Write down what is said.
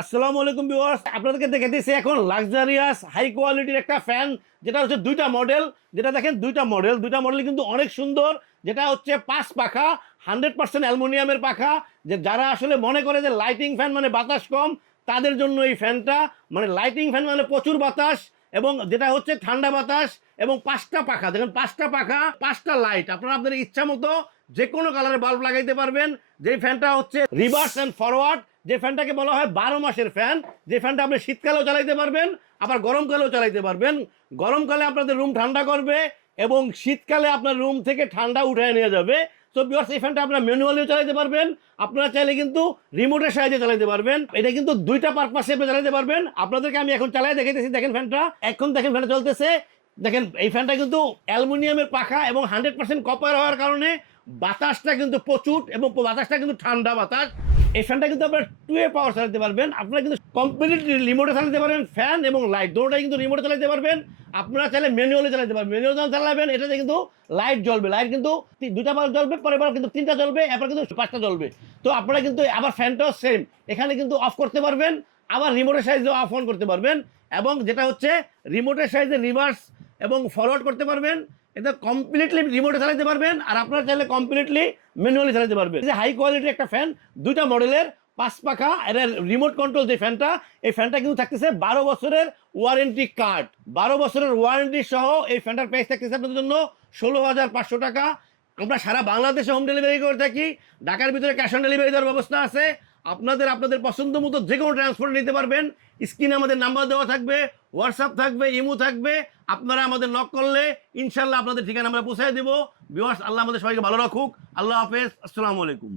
আসসালামু আলাইকুম ভিউয়ার্স, আপনাদেরকে দেখাইতেছি এখন লাক্সারিয়াস হাই কোয়ালিটির একটা ফ্যান, যেটা হচ্ছে দুইটা মডেল। যেটা দেখেন দুইটা মডেল কিন্তু অনেক সুন্দর। যেটা হচ্ছে 5 পাখা, 100% অ্যালুমিনিয়ামের পাখা। যে যারা আসলে মনে করে যে লাইটিং ফ্যান মানে বাতাস কম, তাদের জন্য এই ফ্যানটা। মানে লাইটিং ফ্যান মানে প্রচুর বাতাস, এবং যেটা হচ্ছে ঠান্ডা বাতাস, এবং 5টা পাখা। দেখেন 5টা পাখা, 5টা লাইট। আপনারা আপনাদের ইচ্ছা মতো যে কোনো কালারের বাল্ব লাগাইতে পারবেন। যে ফ্যানটা হচ্ছে রিভার্স অ্যান্ড ফরওয়ার্ড, যে ফ্যানটাকে বলা হয় 12 মাসের ফ্যান। যে ফ্যানটা আপনি শীতকালেও চালাইতে পারবেন, আবার গরমকালেও চালাইতে পারবেন। গরমকালে আপনাদের রুম ঠান্ডা করবে, এবং শীতকালে আপনার রুম থেকে ঠান্ডা উঠায় নিয়ে যাবে। তো ভিউয়ার্স, এই ফ্যানটা আপনারা ম্যানুয়ালিও চালাতে পারবেন, আপনারা চাইলে কিন্তু রিমোটের সাহায্যে চালাতে পারবেন। এটা কিন্তু দুইটা পারপাসে আপনি চালাতে পারবেন। আপনাদেরকে আমি এখন চালাই দেখাইতেছি। দেখেন ফ্যানটা, এখন দেখেন ফ্যানটা চলতেছে। দেখেন এই ফ্যানটা কিন্তু অ্যালুমিনিয়ামের পাখা এবং 100% কপার হওয়ার কারণে বাতাসটা কিন্তু প্রচুর, এবং বাতাসটা কিন্তু ঠান্ডা বাতাস। এই ফ্যানটা কিন্তু আপনার 2 পাওয়ার চালাতে পারবেন। আপনারা কিন্তু কমপ্লিটলি রিমোটে চালাতে পারবেন। ফ্যান এবং লাইট দুটোটাই কিন্তু রিমোটে চালাতে পারবেন। আপনারা চাইলে ম্যানুয়ালি চালাতে পারবেন। ম্যানুয়াল যখন চালাবেন, এটাতে কিন্তু লাইট জ্বলবে। লাইট কিন্তু 2টা বাল্ব জ্বলবে, পরের বার কিন্তু 3টা জ্বলবে, এরপর কিন্তু 5টা জ্বলবে। তো আপনারা কিন্তু আবার ফ্যানটাও সেম, এখানে কিন্তু অফ করতে পারবেন, আবার রিমোটের সাহায্যে অফ অন করতে পারবেন। এবং যেটা হচ্ছে রিমোটের সাহায্যে রিভার্স এবং ফরওয়ার্ড করতে পারবেন। এটা কমপ্লিটলি রিমোটে চালাতে পারবেন, আর আপনারা চাইলে কমপ্লিটলি ম্যানুয়ালি চালাতে পারবেন। যে হাই কোয়ালিটির একটা ফ্যান, দুইটা মডেলের, 5 পাখা, এটা রিমোট কন্ট্রোল। যে ফ্যানটা, এই ফ্যানটা কিন্তু থাকতেছে 12 বছরের ওয়ারেন্টি কার্ড। 12 বছরের ওয়ারেন্টি সহ এই ফ্যানটার প্রাইস থাকতেছে আপনাদের জন্য 16,500 টাকা। আমরা সারা বাংলাদেশে হোম ডেলিভারি করে থাকি। ঢাকার ভিতরে ক্যাশ অন ডেলিভারি দেওয়ার ব্যবস্থা আছে। আপনাদের পছন্দ মতো যে কোনো ট্রান্সপোর্ট নিতে পারবেন। স্ক্রিনে আমাদের নাম্বার দেওয়া থাকবে, হোয়াটসঅ্যাপ থাকবে, ইমো থাকবে। আপনারা আমাদের নক করলে ইনশাল্লাহ আপনাদের ঠিকানা আমরা পৌঁছায় দেবো। ভিউয়ার্স, আল্লাহ আমাদের সবাইকে ভালো রাখুক। আল্লাহ হাফেজ, আসসালামু আলাইকুম।